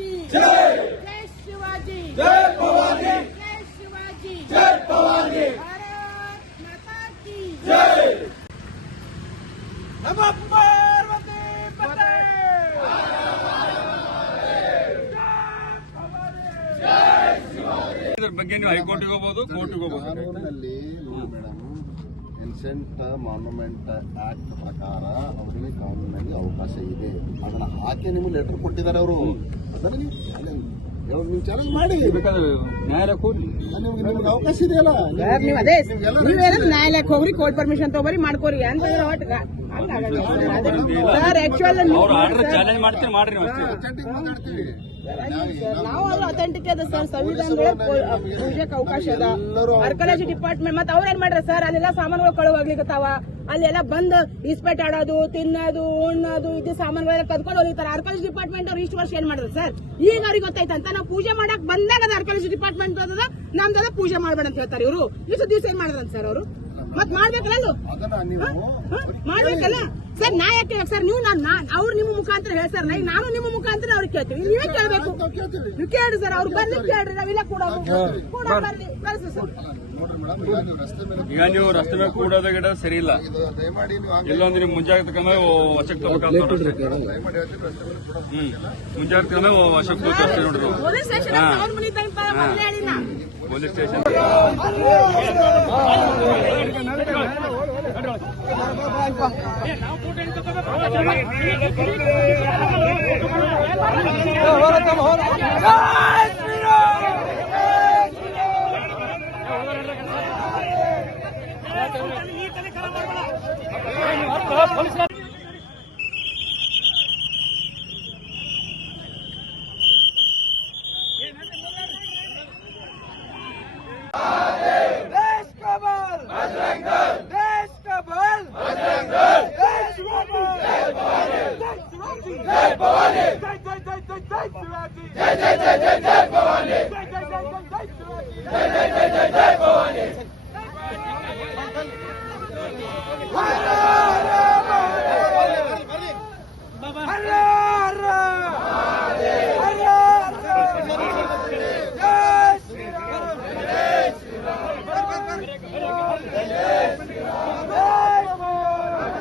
शिवाजी जय जय शिवाजी जय भवानी जय शिवाजी जय भवानी भारत माता की जय नमः पार्वती पते ಇದರ ಬಗ್ಗೆ ನೀವು ಹೈಕೋರ್ಟ್ಗೆ ಹೋಗಬಹುದು, ಕೋರ್ಟ್ಗೆ ಹೋಗಬಹುದು. ಕಾನೂನಿನಲ್ಲಿ ಮೇಡಮ್ ಇನ್ಸೆಂಟ್ ಮಾನ್ಯುಮೆಂಟ್ ಆಕ್ಟ್ ಪ್ರಕಾರ ಅವರಿಗೆ ಕಾನೂನಿನಲ್ಲಿ ಅವಕಾಶ ಇದೆ. ಅದನ್ನ ಹಾಕಿ ನಿಮ್ಗೆ ಲೆಟರ್ ಕೊಟ್ಟಿದ್ದಾರೆ ಅವರು. ಅದನ್ನ ನೀವು ಚಾಲೆಂಜ್ ಮಾಡಿ, ಬೇಕಾದ್ರೆ ನ್ಯಾಯಾಲಯಕ್ಕೆ ಹೋಗಿ ನಿಮ್ಗೆ ಅವಕಾಶ ಇದೆಯಲ್ಲ. ನೀವು ಅದೇ ನೀವೇನೋ ನ್ಯಾಯಾಲಯಕ್ಕೆ ಹೋಗ್ರಿ, ಕೋರ್ಟ್ ಪರ್ಮಿಷನ್ ತಗೋರಿ, ಮಾಡ್ಕೋರಿ ಅಂತಂದ್ರೆ ಸರ್ ಆಕ್ಚುಲ್ ಅವ್ರು ಆರ್ಡರ್ ಚಾಲೆಂಜ್ ಮಾಡ್ತೀರಿ, ಮಾಡ್ರಿ ನೀವು ಅಷ್ಟೇ. ಅರ್ಜೆಂಟಿಗೆ ಮಾತಾಡ್ತೀವಿ ನಾವು ಅದು ಅಥೆಂಟಿಕ್ ಅದ ಸರ್. ಸಂವಿಧಾನದೊಳಗೆ ಪೂಜೆಗೆ ಅವಕಾಶ ಅದ. ಆರ್ಕಿಯಾಲಜಿ ಡಿಪಾರ್ಟ್ಮೆಂಟ್ ಮತ್ತೆ ಅವ್ರ ಏನ್ ಮಾಡ್ರ ಸರ್, ಅಲ್ಲೆಲ್ಲ ಸಾಮಾನುಗಳು ಕಳುವಾಗ್ಲಿಕ್ಕತ್ತಾವ. ಅಲ್ಲೆಲ್ಲ ಬಂದ್ ಇಸ್ಪೆಟ್ ಆಡೋದು, ತಿನ್ನೋದು, ಉಣ್ಣೋದು, ಇದು ಸಾಮಾನುಗಳೆಲ್ಲ ಕದ್ಕೊಂಡು ಹೋಗ್ತಾರೆ. ಆರ್ಕಿಯಾಲಜಿ ಡಿಪಾರ್ಟ್ಮೆಂಟ್ ಅವ್ರು ಇಷ್ಟು ವರ್ಷ ಏನ್ ಮಾಡಿದ್ರು ಸರ್? ಈಗ ಅವ್ರಿಗೆ ಗೊತ್ತಾಯ್ತು ಅಂತ. ನಾವು ಪೂಜೆ ಮಾಡಕ್ ಬಂದಾಗ ಅದ ಆರ್ಕಿಯಾಲಜಿ ಡಿಪಾರ್ಟ್ಮೆಂಟ್ ಅದ, ನಮ್ದೆಲ್ಲ ಪೂಜೆ ಮಾಡ್ಬೇಡ ಅಂತ ಹೇಳ್ತಾರೆ ಇವರು. ಇಷ್ಟು ದಿವಸ ಏನ್ ಮಾಡಿದ್ರಂತ ಸರ್ ಅವರು? ಮತ್ ಮಾಡ್ಬೇಕಲ್ಲ ಅದನ್ನ ನೀವು ಮಾಡ್ಬೇಕಲ್ಲ ಸರ್. ನಾ ಯಾಕೆ ಸರ್, ನೀವು ಅವ್ರು ನಿಮ್ಮ ಮುಖಾಂತರ ಹೇಳಿ ಸರ್, ನಾನು ನಿಮ್ಮ ಮುಖಾಂತರ ಅವ್ರಿಗೆ ಕೇಳ್ತೀವಿ. ನೀವೇ ಕೇಳ್ಬೇಕು, ನೀವು ಕೇಳ್ರಿ ಸರ್. ಅವ್ರು ಬರ್ಲಿ ಕೇಳ್ರಿ, ನಾವಿಲ್ಲ ಕೂಡ ಬರ್ಲಿ ಕಳಿಸಿ ಸರ್. ನೋಡ್ರಿ ಮೇಡಮ್, ಈಗ ನೀವು ರಸ್ತೆ ಮೇಲೆ ಈಗ ನೀವು ರಸ್ತೆ ಮೇಲೆ ಕೂಡೋದ ಗಿಡ ಸರಿ ಇಲ್ಲ. ಇದು ದಯಮಾಡಿ ನೀವು ಇಲ್ಲೊಂದು ನೀವು ಮುಂಜಾಗ್ರತೆ ಕ್ರಮ ವಶಕ್ಕೆ ತಗೋಬೇಕಾಗ್ತದೆ. ದಯಮಾಡಿ ಹೇಳ್ತೀವಿ ರಸ್ತೆ ಮೇಲೆ ಕೂಡ ಮುಂಜಾಗ್ರತೆ ಕ್ರಮ ವಶಕ್ಕೆ ತಗೋತೀವಿ ನೋಡ್ರಿ ನಾವು. ಪೊಲೀಸ್ ಸ್ಟೇಷನ್ ಅವ್ರ ಮನೆ ಮೊದಲೇ ಹೇಳಿನ ಪೊಲೀಸ್ ಸ್ಟೇಷನ್ जय जय जय जय भवानी जय जय जय जय